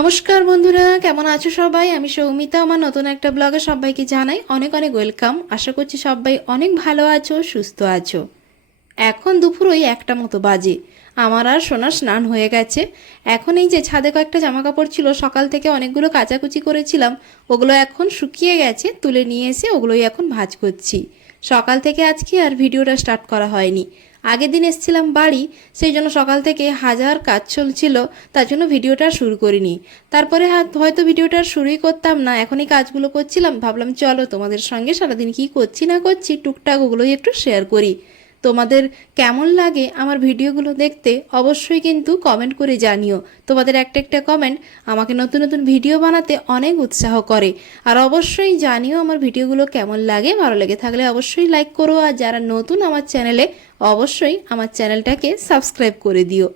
নমস্কার বন্ধুরা, কেমন আছো সবাই? আমি সৌমিতা, আমার নতুন একটা ব্লগে সবাইকে জানাই অনেক অনেক ওয়েলকাম। আশা করছি সবাই অনেক ভালো আছো, সুস্থ আছো। এখন দুপুর ওই একটা মতো বাজে। আমার আর সোনার স্নান হয়ে গেছে। এখন এই যে ছাদে কয়েকটা জামা কাপড় ছিল, সকাল থেকে অনেকগুলো কাচাকুচি করেছিলাম, ওগুলো এখন শুকিয়ে গেছে, তুলে নিয়ে এসে ওগুলোই এখন ভাজ করছি। সকাল থেকে আজকে আর ভিডিওটা স্টার্ট করা হয়নি। আগের দিন এসছিলাম বাড়ি, সেই জন্য সকাল থেকে হাজার কাজ চলছিল, তার জন্য ভিডিওটা শুরু করিনি। তারপরে হয়তো ভিডিওটা শুরুই করতাম না, এখনই কাজগুলো করছিলাম, ভাবলাম চলো তোমাদের সঙ্গে সারাদিন কি করছি না করছি, টুকটাক ওগুলোই একটু শেয়ার করি। তোমাদের কেমন লাগে আমার ভিডিওগুলো দেখতে অবশ্যই কিন্তু কমেন্ট করে জানিও। তোমাদের একটা একটা কমেন্ট আমাকে নতুন নতুন ভিডিও বানাতে অনেক উৎসাহ করে। আর অবশ্যই জানিও আমার ভিডিওগুলো কেমন লাগে, ভালো লেগে থাকলে অবশ্যই লাইক করো। আর যারা নতুন আমার চ্যানেলে অবশ্যই আমার চ্যানেলটাকে সাবস্ক্রাইব করে দিও।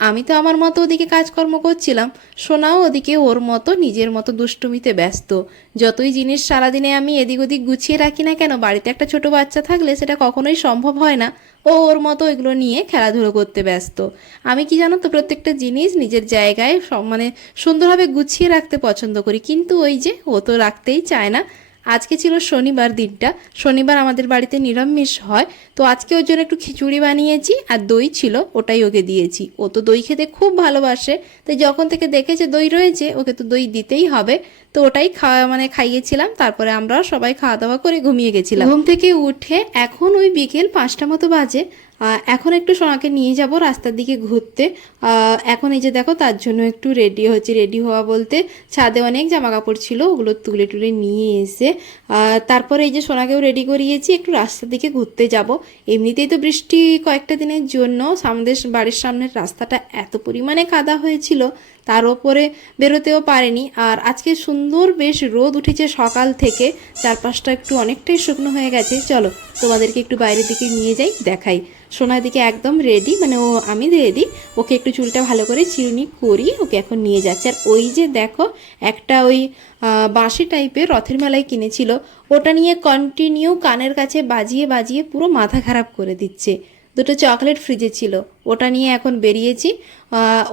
আমি তো আমার মতো ওদিকে কাজকর্ম করছিলাম। সোনাও ওদিকে ওর মতো নিজের মতো দুষ্টুমিতে ব্যস্ত। যতই জিনিস সারাদিনে আমি এদিক ওদিক গুছিয়ে রাখি না কেন, বাড়িতে একটা ছোট বাচ্চা থাকলে সেটা কখনোই সম্ভব হয় না। ও ওর মতো এগুলো নিয়ে খেলাধুলো করতে ব্যস্ত। আমি কি জানো তো, প্রত্যেকটা জিনিস নিজের জায়গায় মানে সুন্দরভাবে গুছিয়ে রাখতে পছন্দ করি। কিন্তু ওই যে ও তো রাখতেই চায় না। আজকে ছিল শনিবার দিনটা। শনিবার আমাদের বাড়িতে নিরামিষ হয়। তো আজকে ওর জন্য একটু খিচুড়ি বানিয়েছি আর দই ছিল, ওটাই ওকে দিয়েছি। ও তো দই খেতে খুব ভালোবাসে। তাই যখন থেকে দেখেছে দই রয়েছে, ওকে তো দই দিতেই হবে। তো ওটাই খাওয়া মানে খাইয়েছিলাম। তারপরে আমরা সবাই খাওয়া দাওয়া করে ঘুমিয়ে গেছিলাম। ঘুম থেকে উঠে এখন ওই বিকেল পাঁচটা মতো বাজে। এখন একটু সোনাকে নিয়ে যাব রাস্তার দিকে ঘুরতে। এখন এই যে দেখো, তার জন্য একটু রেডি হচ্ছে রেডি হওয়া বলতে ছাদে অনেক জামা কাপড় ছিল, ওগুলো তুলে টুলে নিয়ে এসে তারপরে এই যে সোনাকেও রেডি করিয়েছি, একটু রাস্তার দিকে ঘুরতে যাব। এমনিতেই তো বৃষ্টি কয়েকটা দিনের জন্য আমাদের বাড়ির সামনের রাস্তাটা এত পরিমাণে কাদা হয়েছিল তার ওপরে বেরোতেও পারেনি। আর আজকে সুন্দর বেশ রোদ উঠেছে সকাল থেকে। চারপাশটা একটু অনেকটাই শুকনো হয়ে গেছে। চলো, তোমাদেরকে একটু বাইরের দিকে নিয়ে যাই, দেখাই। সোনার দিকে একদম রেডি মানে ও, আমি রেডি ওকে একটু চুলটা ভালো করে চিরুনি করি, ওকে এখন নিয়ে যাচ্ছে। আর ওই যে দেখো, একটা ওই বাঁশি টাইপের রথের মেলায় কিনেছিল। ওটা নিয়ে কন্টিনিউ কানের কাছে বাজিয়ে বাজিয়ে পুরো মাথা খারাপ করে দিচ্ছে। দুটো চকলেট ফ্রিজে ছিল। ওটা নিয়ে এখন বেরিয়েছি।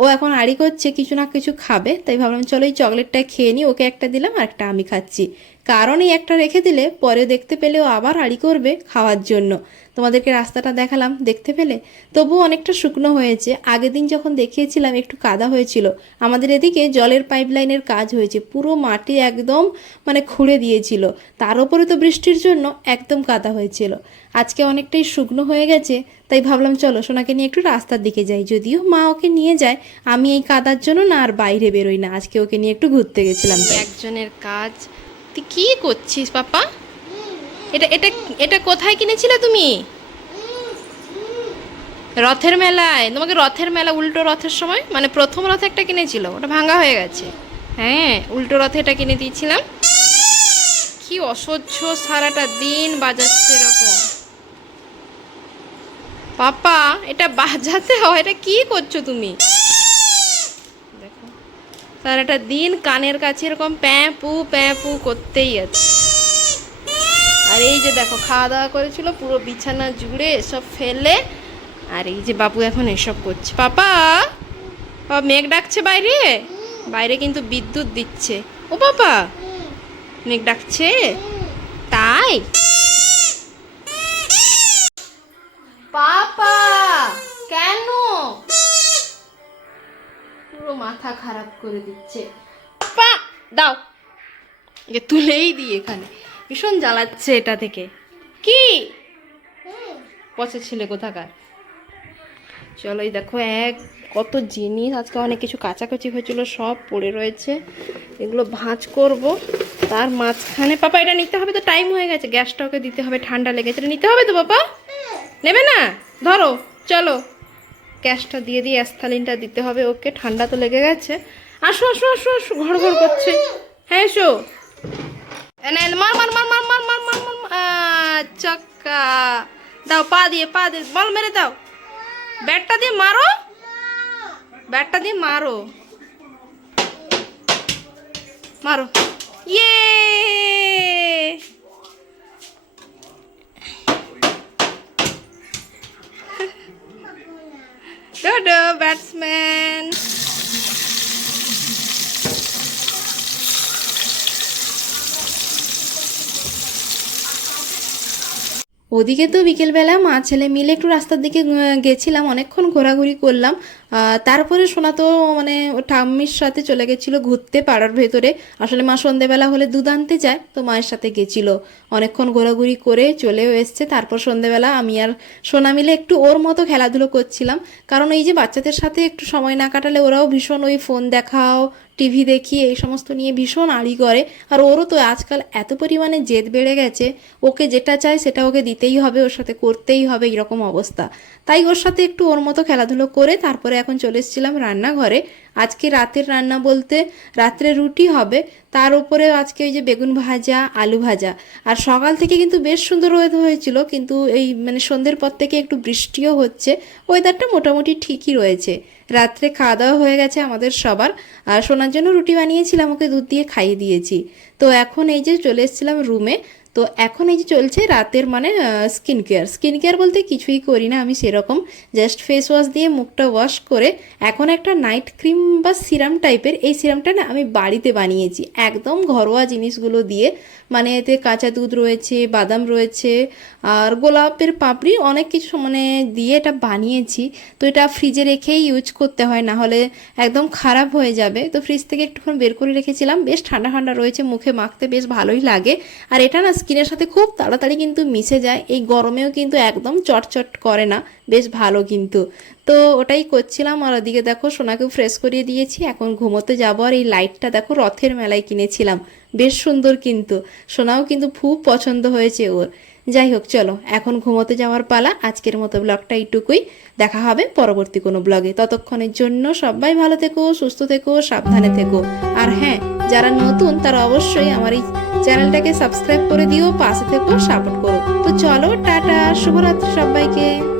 ও এখন আড়ি করছে, কিছু না কিছু খাবে। তাই ভাবলাম, চলো এই চকলেটটা খেয়ে নিই ওকে একটা দিলাম, আর একটা আমি খাচ্ছি। কারণ এই একটা রেখে দিলে পরে দেখতে পেলে ও আবার আড়ি করবে খাওয়ার জন্য। তোমাদেরকে রাস্তাটা দেখালাম, দেখতে পেলে? তবুও অনেকটা শুকনো হয়েছে। আগের দিন যখন দেখিয়েছিলাম, একটু কাদা হয়েছিল। আমাদের এদিকে জলের পাইপলাইনের কাজ হয়েছে। পুরো মাটি একদম মানে খুঁড়ে দিয়েছিল। তার উপরে তো বৃষ্টির জন্য একদম কাদা হয়েছিল। আজকে অনেকটাই শুকনো হয়ে গেছে, তাই ভাবলাম, চলো সোনাকে নিয়ে একটু রাস্তার দিকে যাই। যদিও মা ওকে নিয়ে যায়, আমি এই কাদার জন্য না আর বাইরে বেরোই না। আজকে ওকে নিয়ে একটু ঘুরতে গেছিলাম একজনের কাজ তুই কি করছিস, পাপা? এটা এটা এটা কোথায় কিনেছিলে তুমি? রথের মেলায়। তোমাকে রথের মেলা, উল্টো রথের সময় মানে প্রথম রথ একটা কিনেছিল, ওটা ভাঙা হয়ে গেছে। হ্যাঁ উল্টো রথে এটা কিনে দিয়েছিলাম। কি অসহ্য সারাটা দিন বাজাচ্ছে এরকম। পাপা, এটা বাজাতে হয়, এটা কি করছ তুমি? সারাটা দিন কানের কাছে এরকম প্যাঁ পু প্যাঁ পু করতেই আছে। আর এই যে দেখো, খাওয়া দাওয়া করেছিল, পুরো বিছানা জুড়ে এসব ফেলে। আর এই যে বাবু এখন এসব করছে। পাপা, বাবা মেঘ ডাকছে বাইরে? বাইরে কিন্তু বিদ্যুৎ দিচ্ছে। ও বাবা, মেঘ ডাকছে? তাই? পুরো মাথা খারাপ করে দিচ্ছে। পা, দাও। একে তুলেই দিই এখানে। ভীষণ জ্বালাচ্ছে এটা থেকে। কি? পচে ছেলে কোথাকার? চলো এই দেখো, এক, কত জিনিস। আজকে অনেক কিছু কাচাকুচি হয়েছিল, সব পড়ে রয়েছে। এগুলো ভাঁজ করব। তার মাঝখানে পাপা, এটা নিতে হবে তো টাইম হয়ে গেছে। গ্যাসটা ওকে দিতে হবে, ঠান্ডা লেগেছে। এটা নিতে হবে তো, পাপা? নেবে না? ধরো, চলো। গ্যাসটা দিয়ে দিয়ে অ্যাস্থালিনটা দিতে হবে, ওকে। ঠান্ডা তো লেগে গেছে। আসো আসো আসো আসো, ঘর ঘর করছে। হ্যাঁ এসো। মার মার মার মার মার মার মার মার। চক্কা। দাও, পা দিয়ে পা দিয়ে, বল মেরে দাও। ব্যাটটা দিয়ে মারো। ব্যাটটা দিয়ে মারো। মারো। ইয়ে! ছোট ব্যাটসম্যান ওদিকে তো বিকেলবেলা মা ছেলে মিলে একটু রাস্তার দিকে গেছিলাম, অনেকক্ষণ ঘোরাঘুরি করলাম। তারপরে শোনা তো মানে ঠাম্মির সাথে চলে গেছিল ঘুরতে পাড়ার ভেতরে। আসলে মা সন্ধেবেলা হলে দুধ আনতে যায়, তো মায়ের সাথে গেছিল। অনেকক্ষণ ঘোরাঘুরি করে চলেও এসছে। তারপর সন্ধেবেলা আমি আর সোনা মিলে একটু ওর মতো খেলাধুলো করছিলাম। কারণ এই যে বাচ্চাদের সাথে একটু সময় না কাটালে ওরাও ভীষণ ওই ফোন দেখাও টিভি দেখি এই সমস্ত নিয়ে ভীষণ আড়ি করে। আর ওরও তো আজকাল এত পরিমাণে জেদ বেড়ে গেছে, ওকে যেটা চায় সেটা ওকে দিতেই হবে, ওর সাথে করতেই হবে এরকম অবস্থা। তাই ওর সাথে একটু ওর মতো খেলাধুলো করে তারপরে এখন চলে এসেছিলাম রান্নাঘরে। আজকে রাতের রান্না বলতে রাত্রে রুটি হবে, তার উপরে আজকে ওই যে বেগুন ভাজা, আলু ভাজা। আর সকাল থেকে কিন্তু বেশ সুন্দর ওয়েদার হয়েছিল, কিন্তু এই মানে সন্ধ্যের পর থেকে একটু বৃষ্টিও হচ্ছে ওয়েদারটা মোটামুটি ঠিকই রয়েছে। রাত্রে খাওয়া দাওয়া হয়ে গেছে আমাদের সবার, আর সোনার জন্য রুটি বানিয়েছিলাম, ওকে দুধ দিয়ে খাইয়ে দিয়েছি। তো এখন এই যে চলে এসেছিলাম রুমে তো এখন এই যে চলছে রাতের মানে স্কিন কেয়ার স্কিন কেয়ার বলতে কিছুই করি না আমি সেরকম। জাস্ট ফেস ওয়াশ দিয়ে মুখটা ওয়াশ করে এখন একটা নাইট ক্রিম বা সিরাম টাইপের এই সিরামটা না আমি বাড়িতে বানিয়েছি। একদম ঘরোয়া জিনিসগুলো দিয়ে মানে এতে কাঁচা দুধ রয়েছে, বাদাম রয়েছে, আর গোলাপের পাপড়ি অনেক কিছু মানে দিয়ে এটা বানিয়েছি। তো এটা ফ্রিজে রেখেই ইউজ করতে হয় না হলে একদম খারাপ হয়ে যাবে। তো ফ্রিজ থেকে একটুক্ষণ বের করে রেখেছিলাম, বেশ ঠান্ডা ঠান্ডা রয়েছে, মুখে মাখতে বেশ ভালোই লাগে। আর এটা না স্কিনের সাথে খুব তাড়াতাড়ি কিন্তু মিশে যায়, এই গরমেও কিন্তু একদম চটচট করে না, বেশ ভালো কিন্তু। তো ওটাই করছিলাম, আর ওদিকে দেখো সোনাকেও ফ্রেশ করিয়ে দিয়েছি, এখন ঘুমোতে যাব, আর এই লাইটটা দেখো রথের মেলায় কিনেছিলাম। বেশ সুন্দর কিন্তু। সোনাও কিন্তু খুব পছন্দ হয়েছে ওর। যাই হোক, চলো, এখন ঘুমোতে যাওয়ার পালা। আজকের মতো ব্লগটা এইটুকুই। দেখা হবে পরবর্তী কোনো ব্লগে। ততক্ষণের জন্য সবাই ভালো থেকো, সুস্থ থেকো, সাবধানে থেকো। আর হ্যাঁ যারা নতুন, তারা অবশ্যই আমার এই চ্যানেলটাকে সাবস্ক্রাইব করে দিও, পাশে থেকো, সাপোর্ট করো। তো চলো, টাটা, শুভরাত্রি সবাইকে।